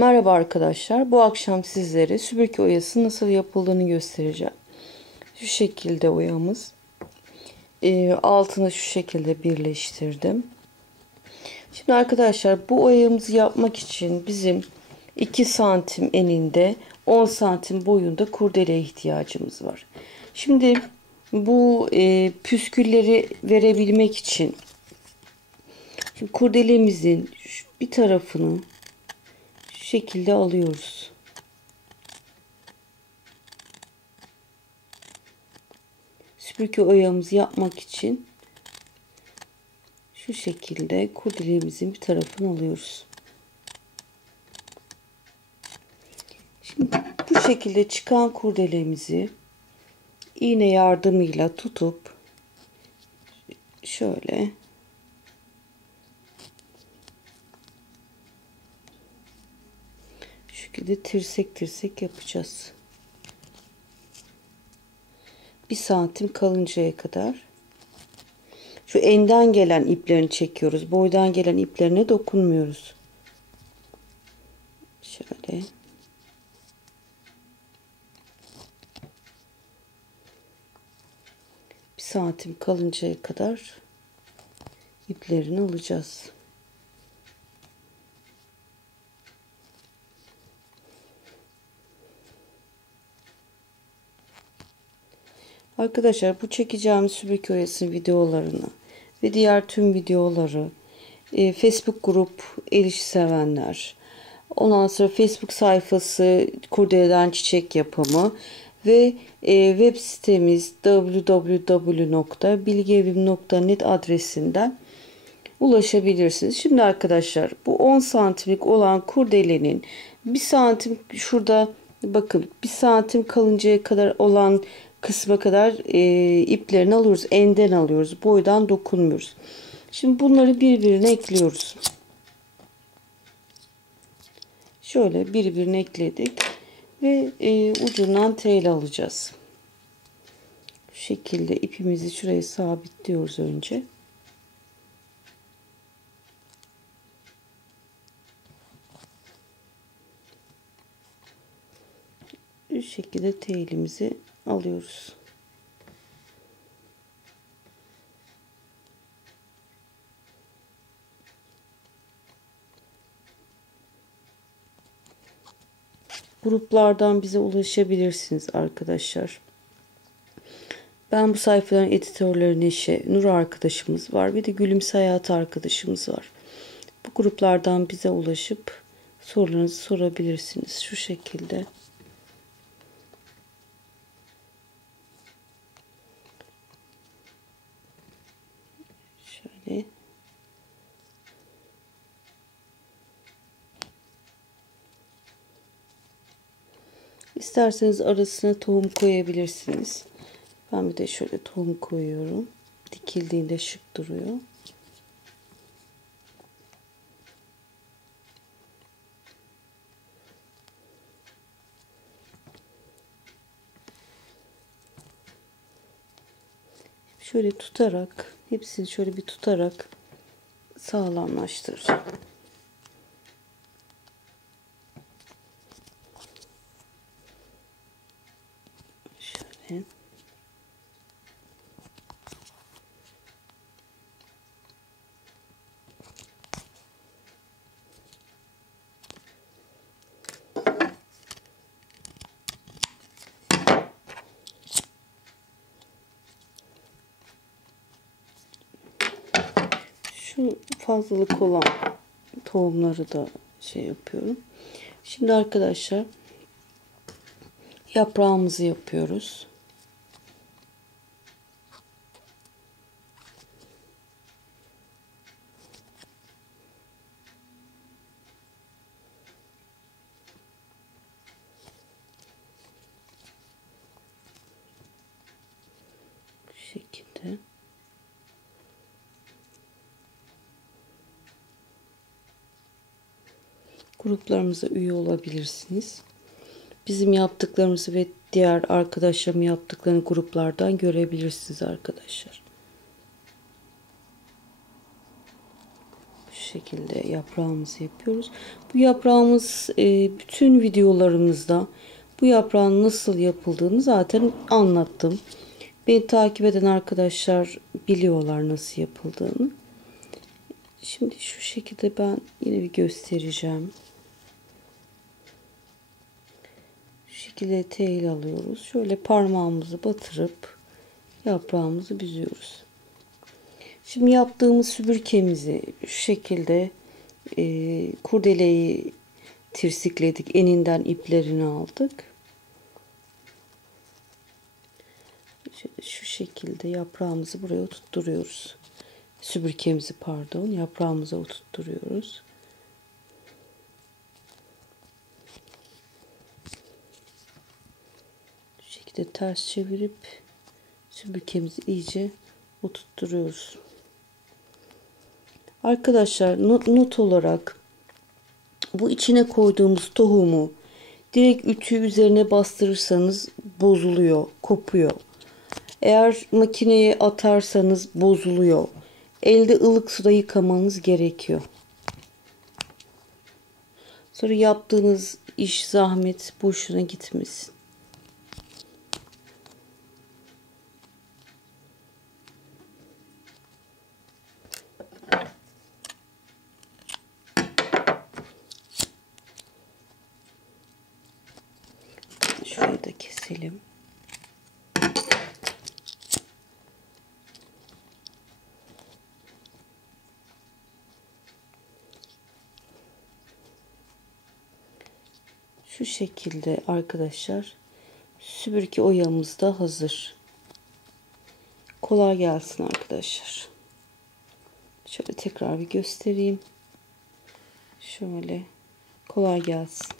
Merhaba arkadaşlar. Bu akşam sizlere süpürge oyası nasıl yapıldığını göstereceğim. Şu şekilde oyamız. E, altını şu şekilde birleştirdim. Şimdi arkadaşlar bu oyamızı yapmak için bizim 2 santim eninde 10 santim boyunda kurdele ihtiyacımız var. Şimdi bu e, püskülleri verebilmek için şimdi kurdelemizin bir tarafını şekilde alıyoruz. Süpürge oyamızı yapmak için şu şekilde kurdelemizin bir tarafını alıyoruz. Şimdi bu şekilde çıkan kurdelemizi iğne yardımıyla tutup şöyle şu şekilde tirsek tirsek yapacağız. Bir santim kalıncaya kadar şu enden gelen iplerini çekiyoruz. Boydan gelen iplerine dokunmuyoruz. Şöyle. Bir santim kalıncaya kadar iplerini alacağız. Arkadaşlar bu çekeceğim süpürge oyası videolarını ve diğer tüm videoları e, Facebook grup el işi sevenler ondan sonra Facebook sayfası kurdeleden çiçek yapımı ve e, web sitemiz www.bilgevim.net adresinden ulaşabilirsiniz. Şimdi arkadaşlar bu 10 santimlik olan kurdelenin 1 santim şurada bakın 1 santim kalıncaya kadar olan kısma kadar e, iplerini alıyoruz. Enden alıyoruz. Boydan dokunmuyoruz. Şimdi bunları birbirine ekliyoruz. Şöyle birbirine ekledik. Ve e, ucundan tel alacağız. Bu şekilde ipimizi şuraya sabitliyoruz önce. Bu şekilde telimizi alıyoruz. Gruplardan bize ulaşabilirsiniz arkadaşlar. Ben bu sayfaların editörleri Neşe, Nur arkadaşımız var. Bir de Gülümse Hayat arkadaşımız var. Bu gruplardan bize ulaşıp sorularınızı sorabilirsiniz. Şu şekilde. Şöyle. İsterseniz arasına tohum koyabilirsiniz. Ben bir de şöyle tohum koyuyorum. Dikildiğinde şık duruyor. Şöyle tutarak hepsini şöyle bir tutarak sağlamlaştıracağım. Şöyle. Şu fazlalık olan tohumları da şey yapıyorum. Şimdi arkadaşlar yaprağımızı yapıyoruz. Şekilde. Gruplarımıza üye olabilirsiniz. Bizim yaptıklarımızı ve diğer arkadaşlarım yaptıklarını gruplardan görebilirsiniz arkadaşlar. Bu şekilde yaprağımızı yapıyoruz. Bu yaprağımız e, bütün videolarımızda bu yaprağın nasıl yapıldığını zaten anlattım. Beni takip eden arkadaşlar biliyorlar nasıl yapıldığını. Şimdi şu şekilde ben yine bir göstereceğim. Şu şekilde tel alıyoruz. Şöyle parmağımızı batırıp yaprağımızı büzüyoruz. Şimdi yaptığımız sübürkemizi şu şekilde e, kurdeleyi tirsikledik. Eninden iplerini aldık. Şu şekilde yaprağımızı buraya oturtturuyoruz. Sübürkemizi pardon yaprağımıza oturtturuyoruz. Şekilde ters çevirip sübürkemizi iyice oturtturuyoruz. Arkadaşlar not, not olarak bu içine koyduğumuz tohumu direkt ütü üzerine bastırırsanız bozuluyor, kopuyor. Eğer makineye atarsanız bozuluyor. Elde ılık suda yıkamanız gerekiyor. Sonra yaptığınız iş zahmet boşuna gitmesin. Şurayı da keselim. Şu şekilde arkadaşlar süpürge oyamız da hazır. Kolay gelsin arkadaşlar. Şöyle tekrar bir göstereyim. Şöyle kolay gelsin.